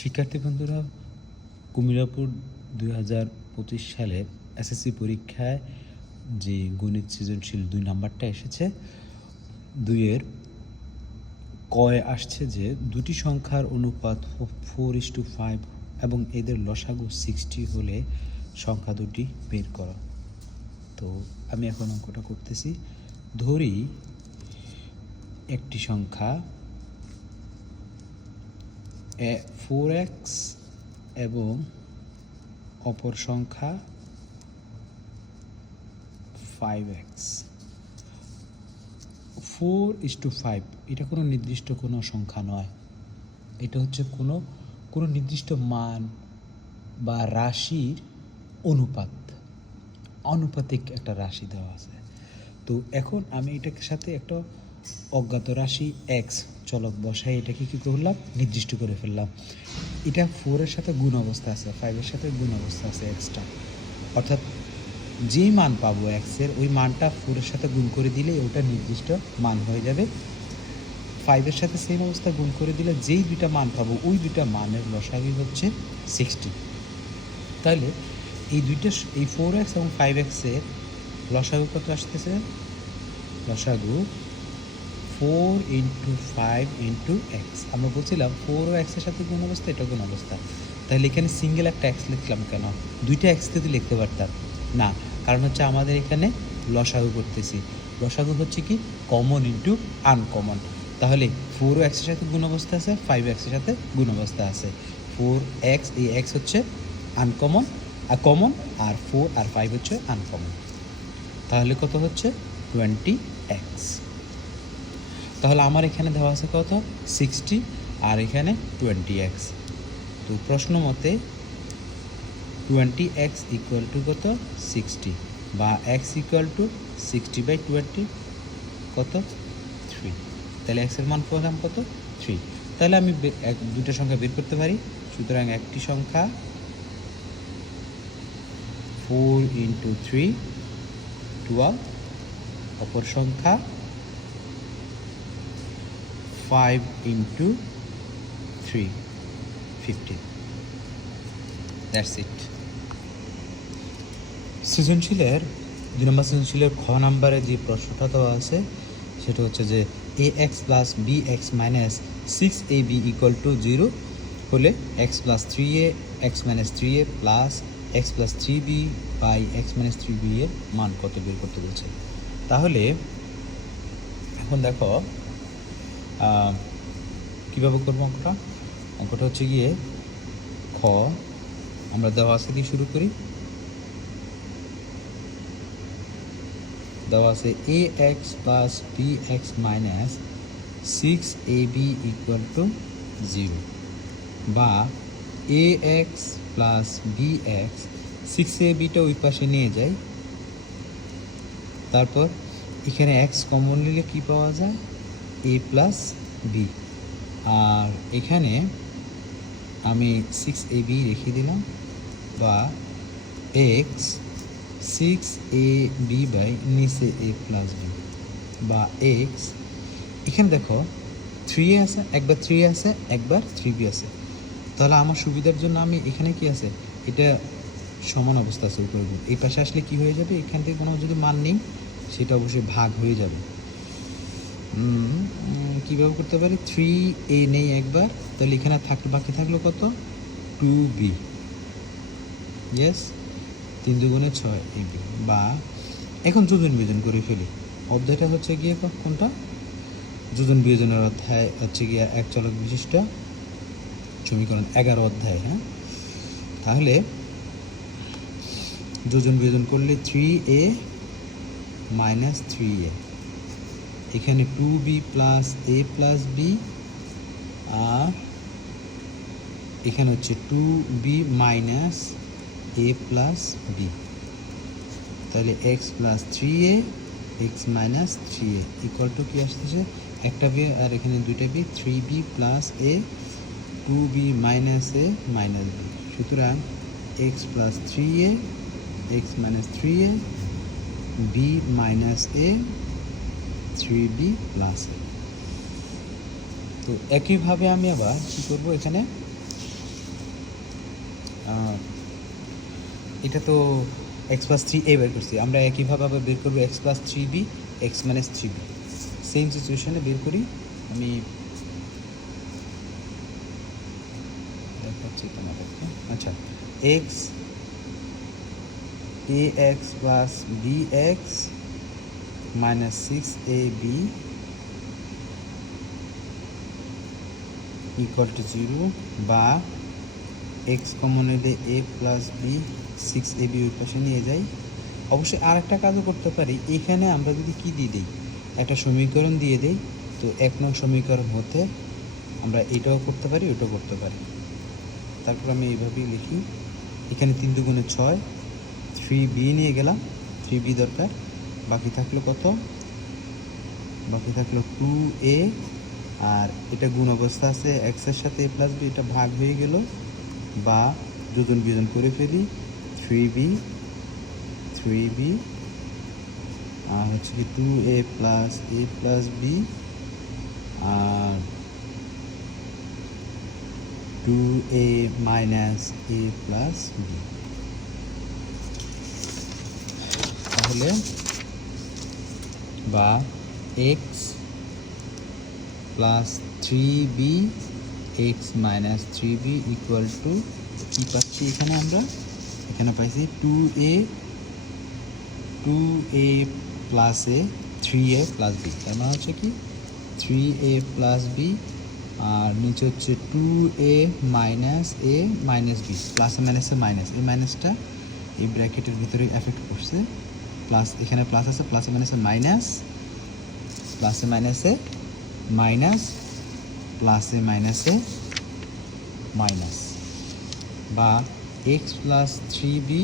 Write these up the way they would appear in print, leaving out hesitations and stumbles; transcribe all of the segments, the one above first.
শিক্ষার্থী বন্ধুরা, কুমিরাপুর 2025 সালের এসএসসি পরীক্ষায় যে গণিত সৃজনশীল 2 নাম্বারটা এসেছে, 2-এর কয়ে আসছে যে দুটি সংখ্যার অনুপাত 4:5 এবং এদের লসাগু 60 হলে সংখ্যা দুটি বের করো। তো আমি এখন অঙ্কটা করতেছি। ধরি একটি সংখ্যা 4x এবং অপর সংখ্যা 5x। 4:5 এটা কোনো নির্দিষ্ট কোনো সংখ্যা নয়, এটা হচ্ছে কোনো নির্দিষ্ট মান বা রাশির আনুপাতিক একটা রাশি দেওয়া আছে। তো এখন আমি এটার সাথে একটা অজ্ঞাত রাশি এক্স চলক বসাই এটাকে কী করলাম, নির্দিষ্ট করে ফেললাম। এটা 4-এর সাথে গুণ অবস্থা আছে, 5-এর সাথে গুণ অবস্থা আছে এক্সটা, অর্থাৎ যেই মান পাবো এক্সের ওই মানটা 4-এর সাথে গুণ করে দিলে ওটা নির্দিষ্ট মান হয়ে যাবে। 5-এর সাথে সেম অবস্থা গুণ করে দিলে যেই দুইটা মান পাবো ওই দুইটা মানের লসাগু হচ্ছে 60। তাহলে এই 4x এবং 5x এর লসাগু কত আসতেছে? লসাগু 4 × 5 × x। আমরা বলছিলাম 4 ও x এর সাথে গুণ অবস্থা, এটা গুণ অবস্থা। তাহলে এখানে সিঙ্গেল একটা x লিখলাম কেন? দুইটা x যদি লিখতে পারতাম না, কারণ হচ্ছে আমাদের এখানে লসাগু করতেছি। লসাগু হচ্ছে কি কমন ইন্টু আনকমন। তাহলে 4 ও x এর সাথে গুণ অবস্থা আছে, 5x এর সাথে গুণ অবস্থা আছে। 4x, এই x হচ্ছে আনকমন আর কমন, আর 4 আর 5 হচ্ছে আনকমন। তাহলে কত হচ্ছে? 20x। তাহলে আমার এখানে দেওয়া আছে কত? 60 আর এখানে 20x। তো প্রশ্ন মতে 20x ইকুয়াল টু কত? 60, বা x ইকুয়াল টু 60/20 কত? 3। তাহলে x এর মান পেলাম কত? 3। তাহলে আমি দুটো সংখ্যা বের করতে পারি। সুতরাং একটি সংখ্যা 4 × 3 12, অপর সংখ্যা 5 × 3 15। That's it. সৃজনশীলের 2 নম্বর সৃজনশীলের খ নাম্বারে যে প্রশ্নটা দেওয়া আছে সেটা হচ্ছে যে ax + bx - 6ab = 0 হলে x + 3a x - 3a + x + 3b/x - 3b এর মান কত বের করতে বলছে। তাহলে এখন দেখো কীভাবে করবো অঙ্কটা। অঙ্কটা হচ্ছে গিয়ে খ, আমরা দেওয়া আছে দিয়ে শুরু করি। দেওয়া আছে ax + bx - 6ab = 0, বা ax + bx 6abটা ওই পাশে নিয়ে যাই, তারপর এখানে x কমন নিলে কি পাওয়া যায়? a + b, আর এখানে আমি 6ab রেখে দিলাম, বা x 6ab/নিচে a + b, বা x এখানে দেখো 3a আছে, একবার 3a আছে, একবার 3b আছে। তাহলে আমার সুবিধার জন্য আমি এখানে কি আছে, এটা সমান অবস্থা আছে উপরে, এই পাশে আসলে কি হয়ে যাবে, এখান থেকে কোনো যদি মান নেই সেটা অবশ্যই ভাগ হয়ে যাবে। কীভাবে করতে পারি? 3a নেই একবার, তাহলে এখানে বাকি থাকলো কত? 2b। Yes, 3 × 2 = 6 ab। বা এখন যোজন বিয়োজন করে ফেলি। অধ্যায়টা হচ্ছে গিয়ে কোনটা? যোজন বিয়োজনের অধ্যায় হচ্ছে গিয়ে এক চলক বিশিষ্ট সমীকরণ 11 অধ্যায়। হ্যাঁ, তাহলে যোজন বিয়োজন করলে 3a - 3a, এখানে 2b + a + b, আর এখানে হচ্ছে 2b - a + b। তাহলে x + 3a x - 3a = কি আসতেছে? একটা b আর এখানে দুইটা b, 3b + a 2b - a - b। সুতরাং x + 3a x - 3a b - a 3b + a। তো একইভাবে আমি আবার কী করবো, এখানে এটা তো এক্স প্লাস থ্রি এ বের করছি, আমরা একইভাবে আবার বের করবো X plus three B x minus three B. Same সিচুয়েশনে বের করি, আমি দেখাচ্ছি তোমাদেরকে। আচ্ছা, X A X plus B x minus six A B equal to zero, বা এক্স কমন নিলে A plus B six A B ওই পাশে নিয়ে যাই। অবশ্যই আর একটা কাজও করতে পারি, এখানে আমরা যদি কি দিয়ে দিই, একটা সমীকরণ দিয়ে দিই, তো এক নং সমীকরণ হতে আমরা এটাও করতে পারি ওটাও করতে পারি। তারপর আমি এইভাবেই লিখি, এখানে 3 দুগুণে 6, 3b নিয়ে গেলাম, 3b দরকার, বাকি থাকলো কত, বাকি থাকলো 2a, আর এটা গুণ অবস্থা আছে এক্সের সাথে এ প্লাস বি, এটা ভাগ হয়ে গেল, বা যোজন বিয়োজন করে ফেলি, 3b আর হচ্ছে কি 2a plus a plus b আর 2a minus a plus b. তাহলে বা x plus three B x minus three b equal to কী পাচ্ছি এখানে, আমরা এখানে পাইছি 2a প্লাস এ 3a প্লাস বি, তার মানে হচ্ছে কি 3a প্লাস বি, আর নিচে হচ্ছে 2a মাইনাস এ মাইনাস বি, প্লাসে মাইনাসে মাইনাস, এই মাইনাসটা এই ব্র্যাকেটের ভিতরে এফেক্ট করছে, প্লাস এখানে প্লাস আছে, প্লাসে মাইনাসে মাইনাস, প্লাসে মাইনাসে মাইনাস, প্লাসে মাইনাসে মাইনাস, বা x plus three B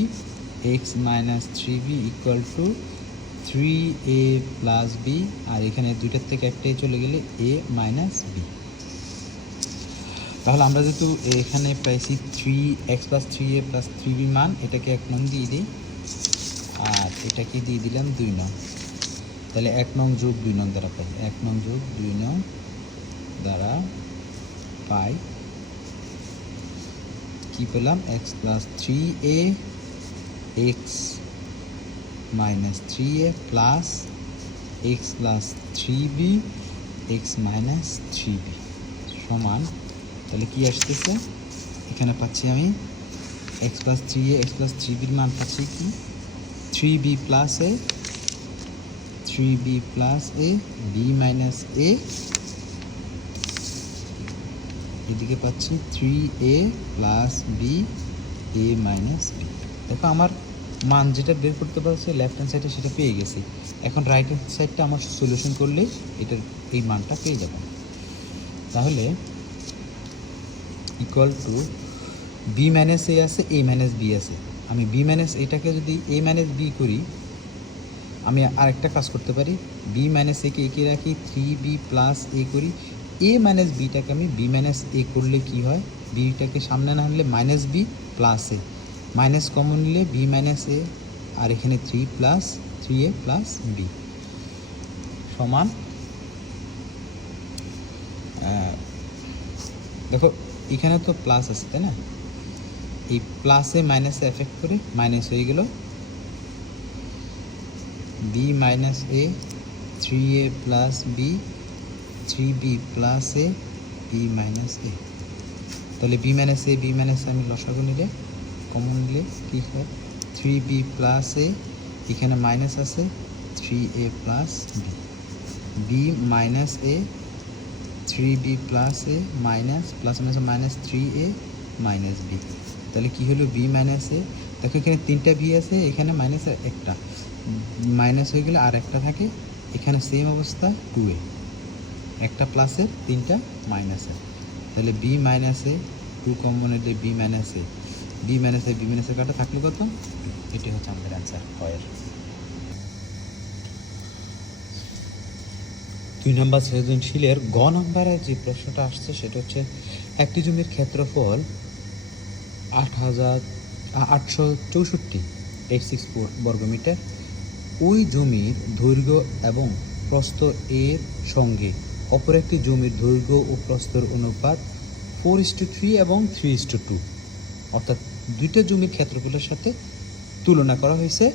x minus three b equal to 3a plus b, আর এখানে দুইটার থেকে একটাই চলে গেলে এ মাইনাস বি। তাহলে আমরা যেহেতু এখানে পাইছি 3x plus 3a plus 3b মান, এটাকে 1 নং দিয়ে দিই, আর এটাকে দিয়ে দিলাম 2 নং, তাহলে 1 নং যোগ 2 নং দ্বারা পাই, 1 নং যোগ 2 নং দ্বারা পাই কি পেলাম, x plus 3a x minus 3a plus x plus 3b x minus 3b সমান, তাহলে কি আসতেছে, এখানে পাচ্ছি আমি x plus 3a x plus 3bর মান পাচ্ছি কি 3b plus a b minus a, এদিকে পাচ্ছি 3a plus b a minus b. দেখো আমার মান যেটা বের করতে পারছি লেফট হ্যান্ড সাইডে সেটা পেয়ে গেছি, এখন রাইট হ্যান্ড সাইডটা আমার সলিউশন করলে এটার এই মানটা পেয়ে যাব। তাহলে ইকুয়াল টু বি মাইনাস এ আছে, এ মাইনাস বি আছে, আমি বি মাইনাস এটাকে যদি এ মাইনাস বি করি, আমি আরেকটা কাজ করতে পারি, বি মাইনাস একে একে রাখি, 3b প্লাস এ করি, এ মাইনাস বিটাকে আমি বি মাইনাস এ করলে কি হয়, বিটাকে সামনে না আনলে minus B plus a, minus common নিলে বি মাইনাস এ, আর এখানে 3 প্লাস 3a প্লাস বি সমান, দেখো এখানে তো প্লাস আছে তাই না, এই প্লাসে মাইনাসে এফেক্ট করে মাইনাস হয়ে গেল, b minus a 3a plus b 3b plus a b minus a, তাহলে বি মাইনাস এ আমি লসাগু নিলে কমন নিলে কী হয় 3b প্লাস এ, এখানে মাইনাস আছে 3a plus b, b minus a 3b plus a minus plus minus minus 3a minus b, তাহলে কী হলো বি মাইনাস এ, দেখো এখানে 3টা বি আছে, এখানে মাইনাস একটা মাইনাস হয়ে গেলে আর একটা থাকে, এখানে সেম অবস্থা 2a, একটা প্লাসের 3টা মাইনাসের, তাহলে বি মাইনাসে 2 কমন নিলে বি মাইনাসে বি মাইনাসে কাটা থাকলো কত, এটি হচ্ছে আমাদের অ্যান্সার হয়। 2 নম্বর সৃজনশীলের গ নম্বরে যে প্রশ্নটা আসছে সেটা হচ্ছে একটি জমির ক্ষেত্রফল 8,864 বর্গমিটার, ওই জমির দৈর্ঘ্য এবং প্রস্থ এর সঙ্গে অপর একটি জমির দৈর্ঘ্য ও প্রস্থের অনুপাত 4:3 এবং 3:2, অর্থাৎ দুইটা জমির ক্ষেত্রফলের সাথে তুলনা করা হয়েছে।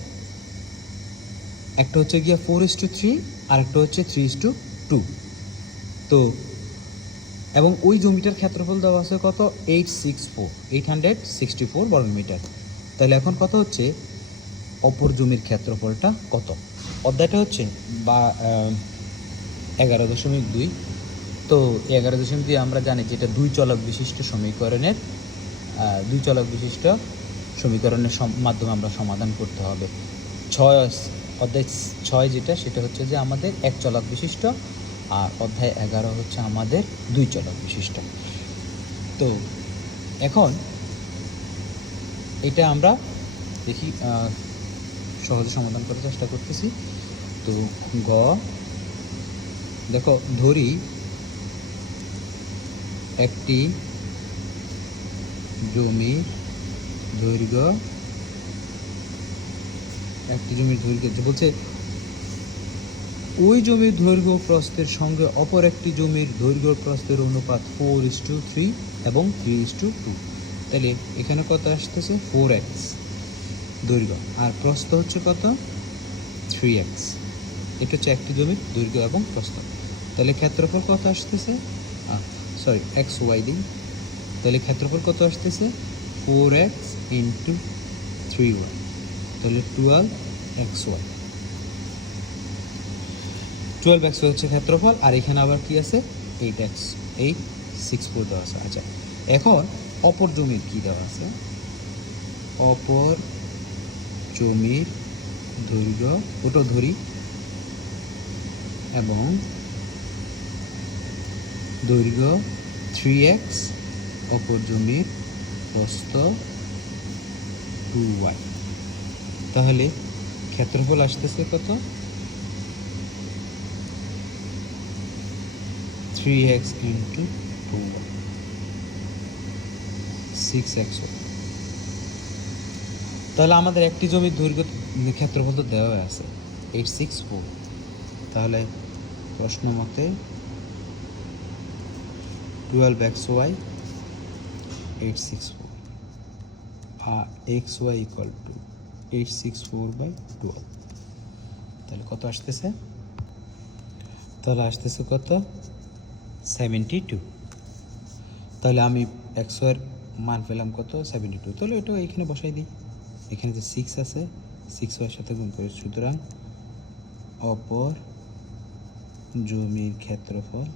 একটা হচ্ছে গিয়া 4:3 আর একটা হচ্ছে 3:2। তো এবং ওই জমিটার ক্ষেত্রফল দেওয়া আছে কত, 864 বর্গমিটার। তাহলে এখন কথা হচ্ছে অপর জমির ক্ষেত্রফলটা কত। অধ্যায়টা হচ্ছে বা 11.2। তো 11.2 আমরা জানি যে এটা দুই চলক বিশিষ্ট সমীকরণের মাধ্যমে আমরা সমাধান করতে হবে। অধ্যায় 6 যেটা, সেটা হচ্ছে যে আমাদের এক চলক বিশিষ্ট, আর অধ্যায় 11 হচ্ছে আমাদের দুই চলক বিশিষ্ট। তো এখন এটা আমরা দেখি সহজে সমাধান করার চেষ্টা করতেছি। তো গ দেখো, ধরি একটি জমির দৈর্ঘ্য যে বলছে ওই জমির দৈর্ঘ্য প্রস্থের সঙ্গে অপর একটি জমির দৈর্ঘ্য প্রস্থের অনুপাত 4:3 এবং 3:2। তাহলে এখানে কত আসতেছে, 4x দৈর্ঘ্য, আর প্রস্থ হচ্ছে কত, 3x। এটা হচ্ছে একটি জমির দৈর্ঘ্য এবং প্রস্থ। তাহলে ক্ষেত্রফল কত আসতেছে, xy দিই। তাহলে ক্ষেত্রফল কত আসতেছে, 4x ইন্টু 3y, তাহলে 12xy। 12xy হচ্ছে ক্ষেত্রফল, আর এখানে আবার কি আছে, 864 দেওয়া আছে। আচ্ছা, এখন অপর জমির কি দেওয়া আছে, অপর জমির দৈর্ঘ্য ওটা ধরি এবং দৈর্ঘ্য 3x, অপর জমির প্রস্থ 2y। তাহলে ক্ষেত্রফল আসতেছে কত, 3x ইন্টু 2y, 6xy। তাহলে আমাদের একটি জমির দৈর্ঘ্য ক্ষেত্রফল তো দেওয়া আছে 864। তাহলে প্রশ্ন মতে 12xy 864 R xy equal to 864/12। তাহলে কত আসতেছে, তাহলে আসতেছে কত, 72। তাহলে আমি xy এর মান পেলাম কত, 72। তাহলে এটা এখানে বসাই দিই। এখানে যে 6 আছে, 6y এর সাথে গুণ করে, সুতরাং অপর জমির ক্ষেত্রফল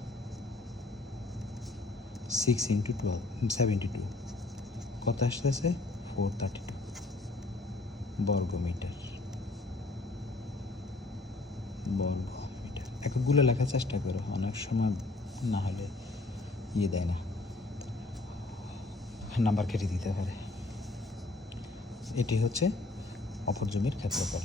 6 ইন্টু 12 72 কত আসতেছে, 432 বর্গমিটার। একগুলো লেখার চেষ্টা করো, অনেক সময় না হলে দেয় না, নাম্বার কেটে দিতে পারে। এটি হচ্ছে অপর জমির ক্ষেত্রফল।